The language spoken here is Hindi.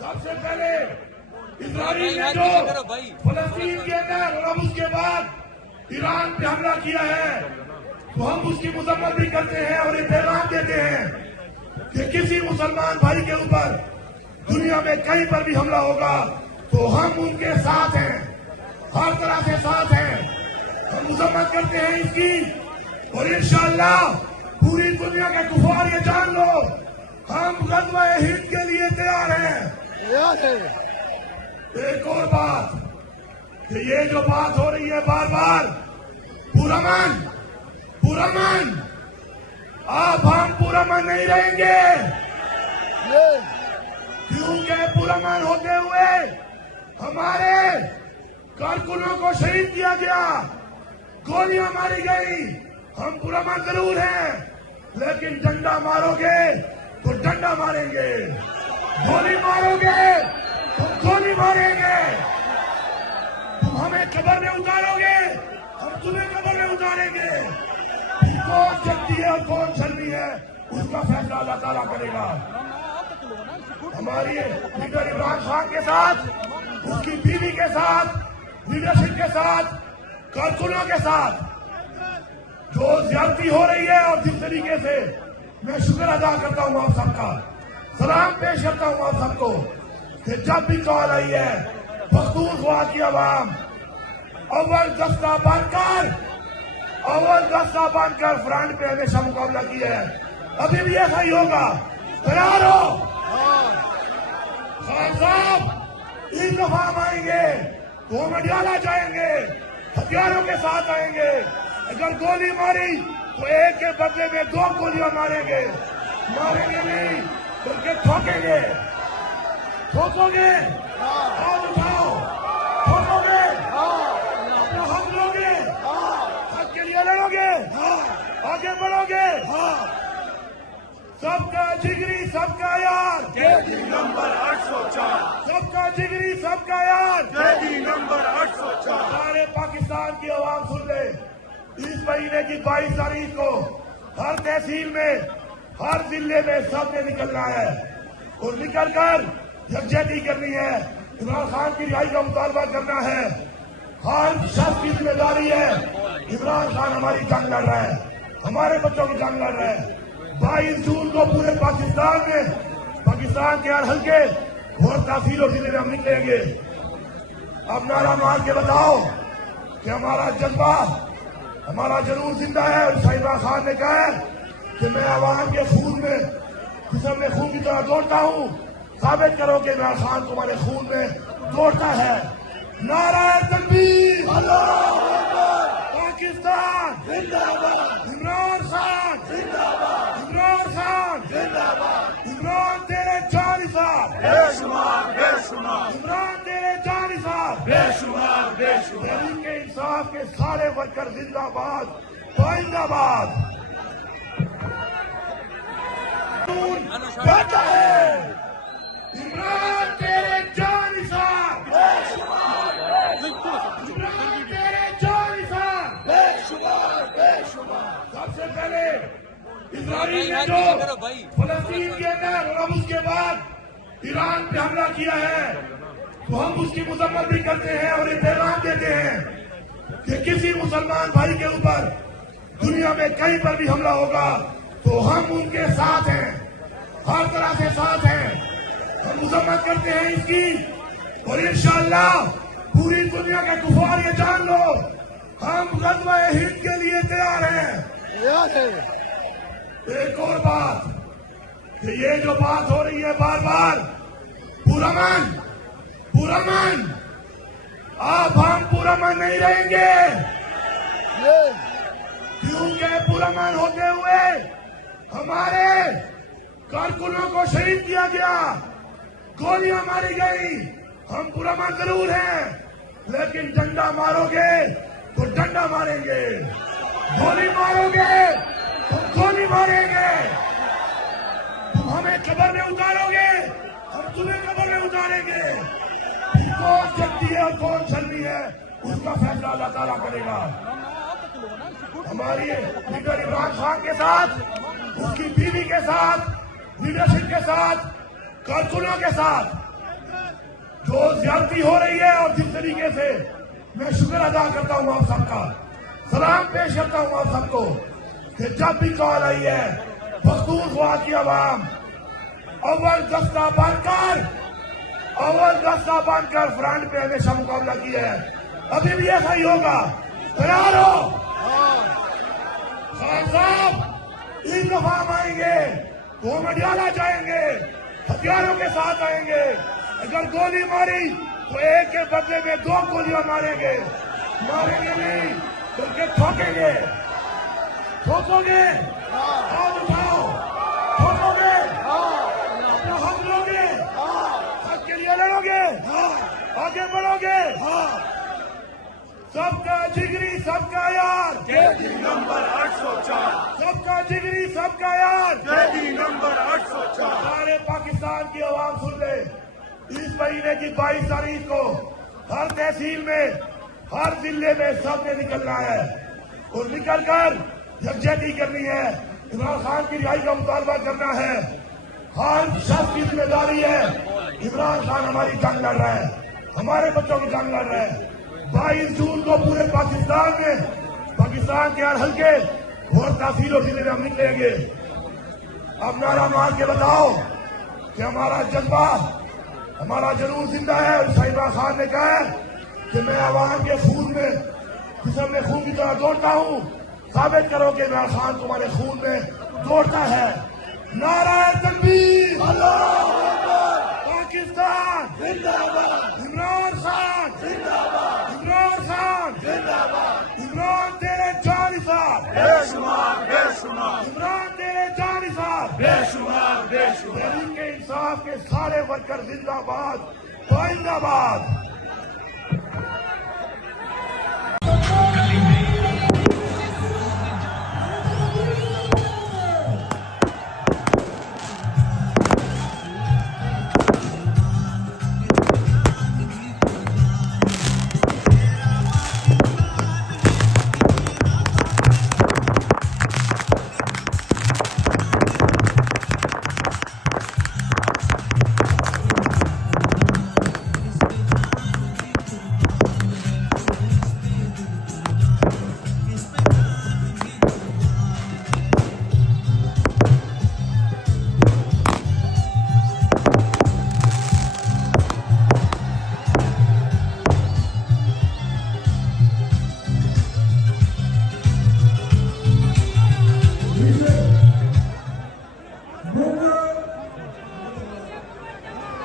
सबसे पहले इजराइल ने जो फलस्तीन के अंदर और अब उसके बाद ईरान पे हमला किया है, तो हम उसकी मजम्मत भी करते हैं और ये पैगाम देते हैं कि किसी मुसलमान भाई के ऊपर दुनिया में कहीं पर भी हमला होगा तो हम उनके साथ हैं, हर तरह से साथ हैं। हम मजम्मत करते हैं इसकी और इंशाअल्लाह पूरी दुनिया के कुफार ये जान लो, हम गज़वा हिंद के लिए तैयार हैं। एक और बात कि ये जो बात हो रही है बार बार पुरअमन, अब हम पुरअमन नहीं रहेंगे, क्योंकि पुरअमन होते हुए हमारे कारकुनों को शहीद किया गया, गोलियां मारी गई। हम पुरअमन जरूर हैं, लेकिन डंडा मारोगे तो डंडा मारेंगे, गोली मारोगे तो गोली मारेंगे। तुम हमें कब्र में उतारोगे, हम तुम्हें कब्र में उतारेंगे। कौन शक्ति है और कौन शर्मी है उसका फैसला अल्लाह ताला करेगा। हमारी लीडर इमरान खान के साथ, उसकी बीवी के साथ, लीडरशिप के साथ, कारकुनों के साथ जो ज्यादती हो रही है और जिस तरीके से मैं शुक्र अदा करता हूँ आप सबका, सलाम पेश करता हूँ आप सबको कि जब भी कॉल आई है मखदूर हुआ की आवाम अव्वल दस्ता बनकर फ्रंट पे हमेशा मुकाबला किया है, अभी भी ऐसा ही होगा। तैयार हो? खान साहब इस दफा हम आएंगे तो मडियाला जाएंगे, हथियारों के साथ आएंगे। अगर गोली मारी तो एक के बदले में 2 गोलियां मारेंगे नहीं बल्कि ठोकेंगे। ठोकोगे? हाथ उठाओ। ठोकोगे? अपना हक लोगे? हक के लिए लड़ोगे? आगे बढ़ोगे? सबका जिगरी सबका यार, कैदी नंबर 804, सबका जिगरी सबका यार, कैदी नंबर 804। सारे पाकिस्तान की आवाम सुन ले, इस महीने की 22 तारीख को हर तहसील में, हर जिले में सबने निकलना है और निकल कर यकजहती करनी है। इमरान खान की रिहाई का मुतालबा करना है। हर शख्स की जिम्मेदारी है। इमरान खान हमारी जंग लड़ रहा है, हमारे बच्चों की जंग लड़ रहा है। 22 जून को पूरे पाकिस्तान में, पाकिस्तान के हर हल्के और तहसील और जिले में हम निकलेंगे। अब नारा मार के बताओ कि हमारा जज्बा, हमारा जरूर जिंदा है। और इमरान खान ने कहा है कि मैं आवाम के खून में, जिसम में खून की तरह दौड़ता हूँ, साबित करो कि इमरान खान तुम्हारे खून में दौड़ता है। नारा तकबीर, पाकिस्तान जिंदाबाद, इमरान खान जिंदाबाद, इमरान खान जिंदाबाद, इमरान तेरे जानिसार बेशुमार बेशुमार, इमरान तेरे जानिसार बेशुमार बेशुमार। तहरीक इंसाफ के सारे वर्कर जिंदाबाद, पाइंदाबाद। कहता है इमरान तेरे जानिसार, इमरान तेरे जानिसार, सबसे पहले इजराइल ने जो फलस्तीन के अंदर और अब उसके बाद ईरान पे हमला किया है, तो हम उसकी मजम्मत भी करते हैं और ये पैगाम देते हैं कि किसी मुसलमान भाई के ऊपर दुनिया में कहीं पर भी हमला होगा तो हम उनके साथ हैं, हर तरह से साथ हैं। हम मजम्मत करते हैं इसकी और इंशाअल्लाह पूरी दुनिया के कुफार ये जान लो, हम गज़वा हिंद के लिए तैयार हैं। एक और बात कि ये जो बात हो रही है बार बार पुरअमन, अब हम पुरअमन नहीं रहेंगे, क्योंकि पुरअमन होते हुए हमारे कारकुनों को शहीद किया गया, गोलियां मारी गई। हम पुरअमन जरूर हैं, लेकिन डंडा मारोगे तो डंडा मारेंगे, गोली मारोगे तो गोली मारेंगे। तुम हमें कब्र में उतारोगे, हम तुम्हें कब्र में उतारेंगे। कौन शक्ति है और कौन शर्मी है उसका फैसला अल्लाह ताला करेगा। हमारी लीडर इमरान खान के साथ, उसकी बीवी के साथ, लीडरशिप के साथ, कारकुनों के साथ जो ज्यादती हो रही है, और जिस तरीके से मैं शुक्र अदा करता हूं आप सबका, सलाम पेश करता हूं आप सबको कि जब भी कॉल आई है पख्तूनख्वा की आवाम अव्वल दस्ता बनकर फ्रंट पे हमेशा मुकाबला किया है, अभी भी ऐसा ही होगा। तैयार हो? खान साहब इस दफा हम आएंगे तो मडियाला जाएंगे, हथियारों के साथ आएंगे। अगर गोली मारी तो एक के बदले में 2 गोलियां मारेंगे नहीं बल्कि ठोकेंगे। ठोकोगे? हाथ उठाओ। ठोकोगे? अपना हक लोगे? हक के लिए लड़ोगे? आगे बढ़ोगे? सबका जिगरी सबका यार, कैदी नंबर 804, सबका जिगरी सबका यार। कैदी नंबर 804। सारे पाकिस्तान की आवाम सुन ले, इस महीने की 22 तारीख को हर तहसील में, हर जिले में सबने निकलना है और निकलकर यकजहती करनी है। इमरान खान की रिहाई का मुतालबा करना है। हर शख्स की जिम्मेदारी है। इमरान खान हमारी जंग लड़ रहा है, हमारे बच्चों की जंग लड़ रहा है। 22 जून को पूरे पाकिस्तान में, पाकिस्तान के हर हल्के और तहसीलों जिले में हम निकलेंगे। अब नारा मार के बताओ कि हमारा जज्बा, हमारा जुनून जिंदा है। और इमरान खान ने कहा है कि मैं आवाम के खून में, जिसम में खून की तरह दौड़ता हूँ, साबित करो कि इमरान खान तुम्हारे खून में दौड़ता है। नारा तकबीर, पाकिस्तान जिंदाबाद, इमरान खान जिंदाबाद, इमरान खान जिंदाबाद, इमरान तेरे जानिसाब बेशुमार बेशुमार, इमरान तेरे जानिसाब बेशुमार बेशुमार। तहरीक इंसाफ के सारे वर्कर जिंदाबाद, जिंदाबाद।